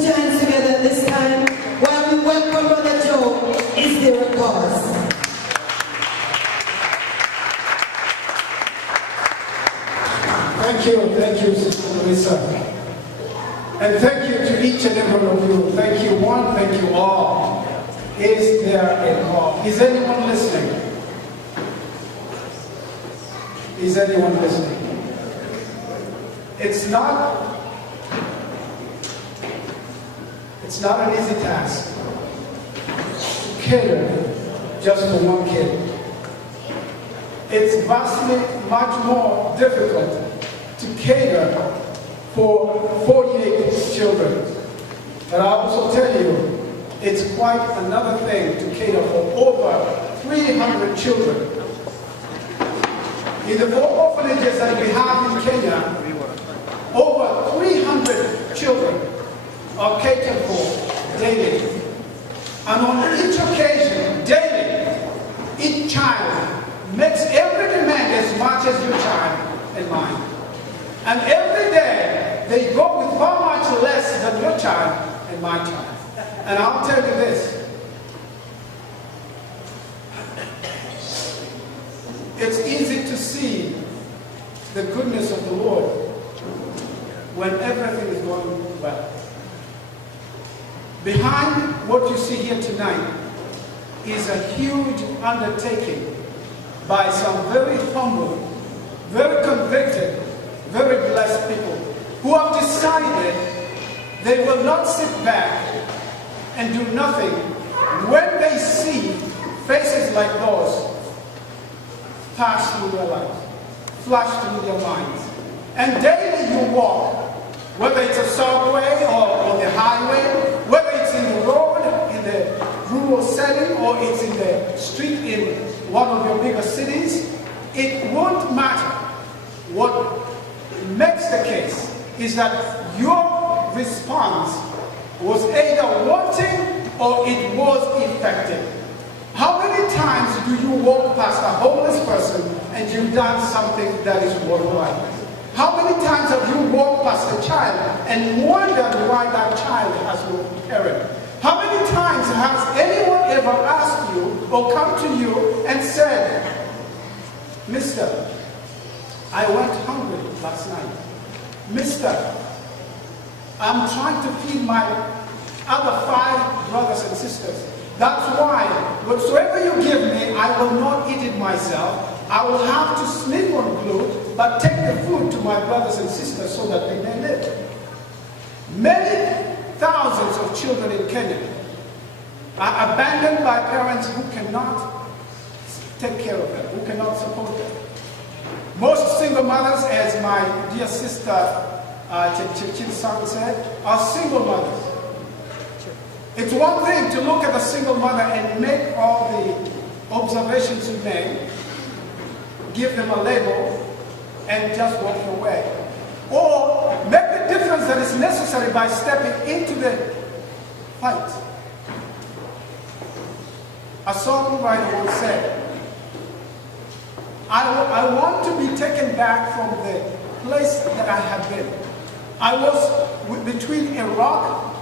Put your hands together at this time. While we welcome Brother Joe, is there a pause? Thank you, Sister Melissa. And thank you to each and every one of you. Thank you one, thank you all. Is there a call? Is anyone listening? Is anyone listening? It's not an easy task to cater just for one kid. It's vastly much more difficult to cater for 48 children. But I'll also tell you, it's quite another thing to cater for over 300 children. In the 4 orphanages that we have in Kenya, over 300 children are catered for daily. And on each occasion, daily, each child makes every demand as much as your child and mine. And every day, they go with far much less than your child and my child. And I'll tell you this. It's easy to see the goodness of the Lord when everything is going well. Behind what you see here tonight is a huge undertaking by some very humble, very convicted, very blessed people who have decided they will not sit back and do nothing when they see faces like those pass through their lives, flash through their minds. And daily you walk, whether it's a subway or on the highway, whether it's in the road, in the rural setting, or it's in the street in one of your bigger cities, it won't matter. What makes the case is that your response was either wanting or it was effective. How many times do you walk past a homeless person and you've done something that is worthwhile? How many times have you walked past a child and wondered why that child has no parent? How many times has anyone ever asked you or come to you and said, "Mister, I went hungry last night. Mister, I'm trying to feed my other 5 brothers and sisters. That's why, whatsoever you give me, I will not eat it myself. I will have to sleep on glue, but take the food to my brothers and sisters so that they may live." Many thousands of children in Kenya are abandoned by parents who cannot take care of them, who cannot support them. Most single mothers, as my dear sister Chin-San said, are single mothers. It's one thing to look at a single mother and make all the observations you made, give them a label, and just walk your way. Or make the difference that is necessary by stepping into the fight. A songwriter once said, I want to be taken back from the place that I have been. I was between a rock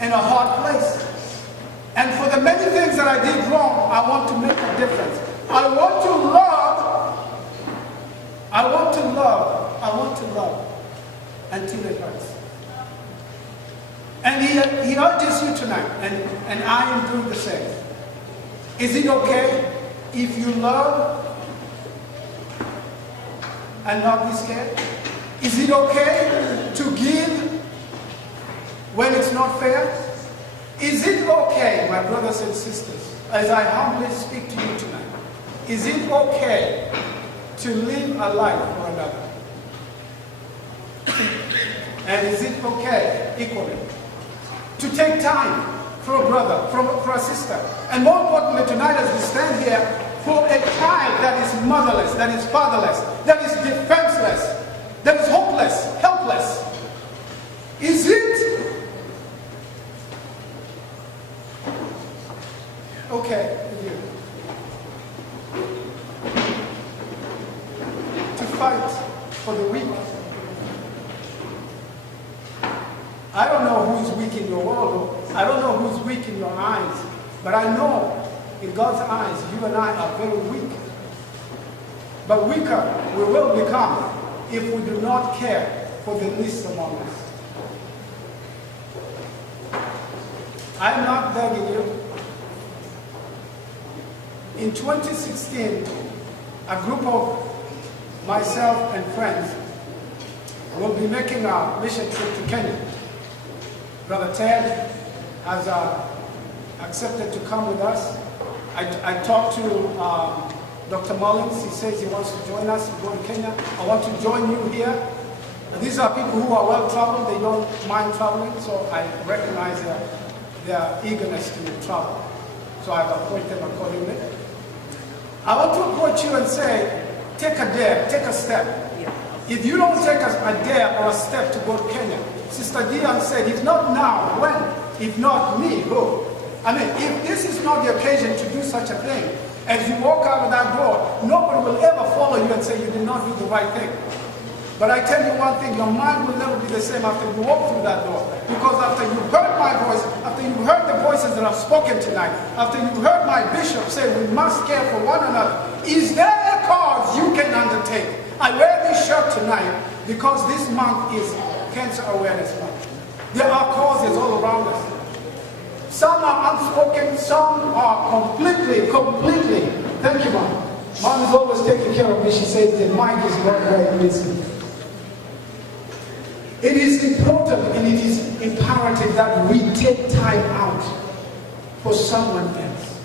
and a hard place. And for the many things that I did wrong, I want to make a difference. I want to love. I want to love. I want to love until it hurts. And he urges you tonight, and I am doing the same. Is it okay if you love and not be scared? Is it okay to give when it's not fair? Is it okay, my brothers and sisters, as I humbly speak to you tonight, is it okay to live a life for another? And is it okay, equally, to take time for a brother, for a sister, and more importantly tonight as we stand here, for a child that is motherless, that is fatherless, that is defenseless, that is hopeless, helpless? Is it okay with you to fight for the weak, I don't know who's weak in your world. I don't know who's weak in your eyes. But I know in God's eyes, you and I are very weak. But weaker we will become if we do not care for the least among us. I'm not begging you. In 2016, a group of myself and friends will be making a mission trip to Kenya. Brother Ted has accepted to come with us. I talked to Dr. Mullins. He says he wants to join us to go to Kenya. I want to join you here. These are people who are well traveled. They don't mind traveling, so I recognize their eagerness to travel. So I've appointed them accordingly. I want to approach you and say, take a dare, take a step. If you don't take a dare or a step to go to Kenya, Sister Dion said, if not now, when? If not me, who? I mean, if this is not the occasion to do such a thing, as you walk out of that door, nobody will ever follow you and say you did not do the right thing. But I tell you one thing, your mind will never be the same after you walk through that door. Because after you've heard my voice, after you've heard the voices that I've spoken tonight, after you've heard my bishop say we must care for one another, is there a cause you can undertake? I wear this shirt tonight because this month is Cancer Awareness Month. There are causes all around us. Some are unspoken, some are completely. Thank you, Mom. Mom is always taking care of me. She says the mic is not where it is. It is important and it is imperative that we take time out for someone else.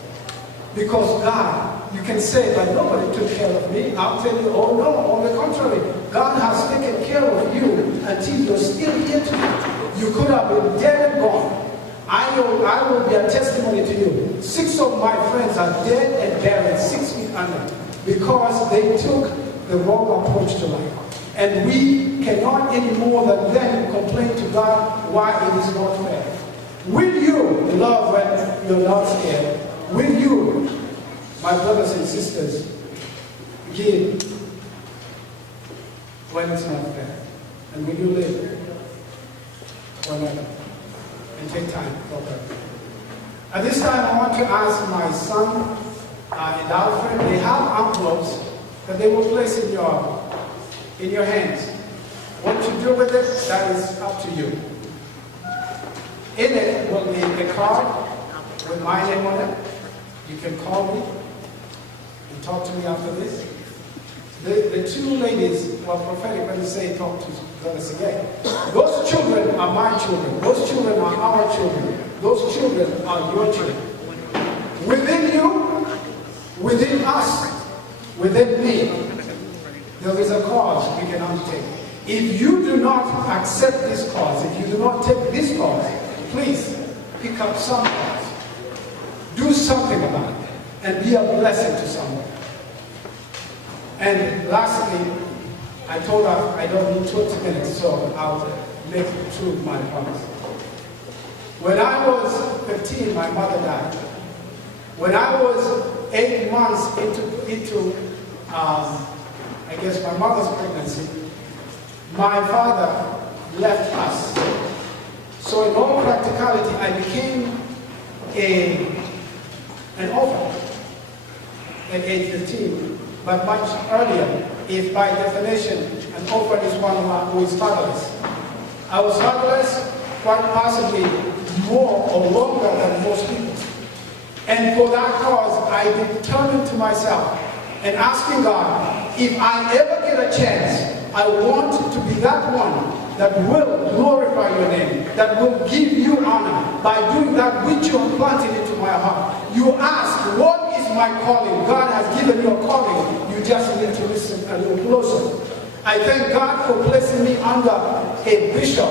Because God, you can say, but nobody took care of me. I'll tell you, oh no, on the contrary. God has taken care of you until you're still here tonight. You could have been dead and gone. I will be a testimony to you. 6 of my friends are dead and buried 6 feet under because they took the wrong approach to life. And we cannot any more than them complain to God why it is not fair. Will you love when you're not scared? Will you, my brothers and sisters, give when it's not fair? And will you live forever? And take time for them. At this time, I want to ask my son and Alfred, they have envelopes that they will place in your hands. What you do with it, that is up to you. In it will be a card with my name on it. You can call me and talk to me after this. The 2 ladies were prophetic when they say talk to us again. Those children are my children. Those children are our children. Those children are your children. Within you, within us, within me, there is a cause we can undertake. If you do not accept this cause, if you do not take this cause, please pick up some cause. Do something about it and be a blessing to someone. And lastly, I told her I don't need 20 minutes, so I'll make true my promise. When I was 15, my mother died. When I was 8 months into I guess my mother's pregnancy, my father left us. So in all practicality, I became an orphan at age 15. But much earlier, if by definition an orphan is one who is fatherless. I was fatherless quite possibly more or longer than most people. And for that cause, I determined to myself and asking God, if I ever get a chance, I want to be that one that will glorify your name, that will give you honor by doing that which you have planted into my heart. You ask, what is my calling? God has given you a calling. You just need to listen a little closer. I thank God for placing me under a bishop,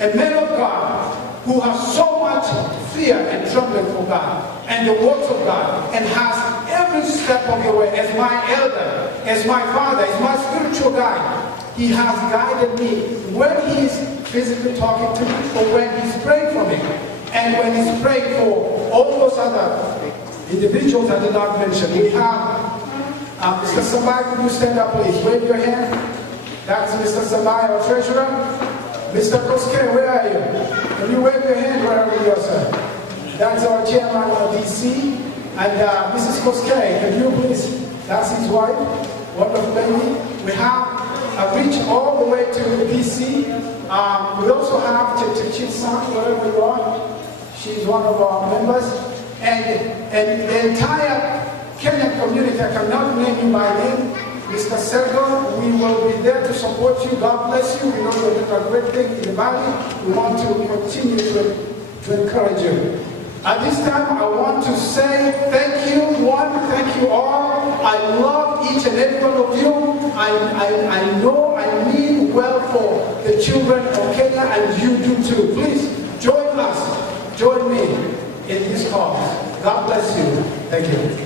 a man of God, who has so much fear and trembling for God and the works of God, and has every step of the way as my elder, as my father, as my spiritual guide. He has guided me when he's physically talking to me or when he's praying for me. And when he's praying for all those other individuals I did not mention. We have Mr. Samai, could you stand up please? Wave your hand. That's Mr. Samai, our treasurer. Mr. Koske, where are you? chairman of DC, and Mrs. Koskei, can you please, that's his wife, wonderful lady. We have reached all the way to DC. We also have Chichi-san, wherever you are. She's one of our members. And the entire Kenyan community, I cannot name you by name. Mr. Sergo, we will be there to support you. God bless you. We know you're doing a great thing in the valley. We want to continue to encourage you. At this time, I want to say thank you, thank you all. I love each and every one of you. I know I mean well for the children of Kenya, and you do too. Please join us, join me in this cause. God bless you. Thank you.